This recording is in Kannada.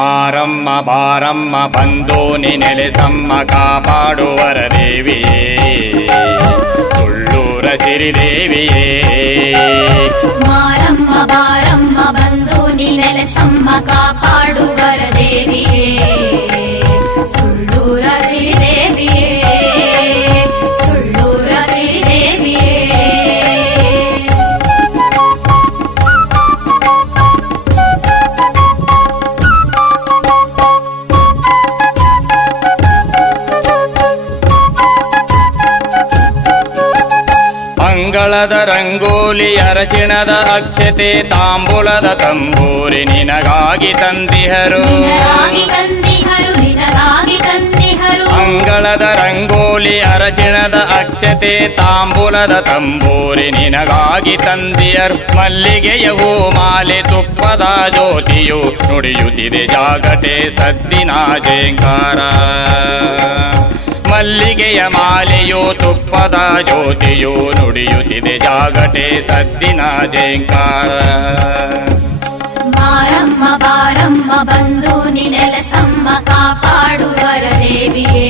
ಮಾರಮ್ಮ ಬಾರಮ್ಮ ಬಂದೋನಿ ನೆಲೆಸಮ್ಮ ಕಾಪಾಡುವರ ದೇವಿಯೇ ಸುಳ್ಳೂರ ಸಿರಿದೇವಿಯೇ. ಮಾರಮ್ಮ ಬಾರಮ್ಮ ಬಂದೋನಿ ನೆಲೆಸಮ್ಮ ಕಾಪಾಡುವರ ದೇವಿಯೇ ಸುಳ್ಳೂರ ಸಿರಿದೇವಿಯೇ ಸುಳ್ಳೂರ ಸಿರಿದೇವಿಯೇ. ಅಂಗಳದ ರಂಗೋಲಿ ಅರಶಿಣದ ಅಕ್ಷತೆ ತಾಂಬೂಲದ ತಂಬೂರಿ ನಿನಗಾಗಿ ತಂದಿಹರು. ಅಂಗಳದ ರಂಗೋಲಿ ಅರಶಿಣದ ಅಕ್ಷತೆ ತಾಂಬೂಲದ ತಂಬೂರಿ ನಿನಗಾಗಿ ತಂದಿಯರು. ಮಲ್ಲಿಗೆಯ ಹೂ ಮಾಲೆ ತುಪ್ಪದ ಜ್ಯೋತಿಯು ನುಡಿಯುತ್ತಿದೆ ಜಾಗಟೆ ಸದ್ದಿನ ಜೇಂಕಾರ. ಮಲ್ಲಿಗೆಯ ಮಾಲೆಯು ತುಪ್ಪದ ಜ್ಯೋತಿಯು ನುಡಿಯುತ್ತಿದೆ ಜಾಗಟೆ ಸದ್ದಿನ ಜೇಂಕಾರ. ಮಾರಮ್ಮ ಬಾರಮ್ಮ ಬಂದೋನಿ ನೆಲೆಸಮ್ಮ ಕಾಪಾಡುವರ ದೇವಿಯೇ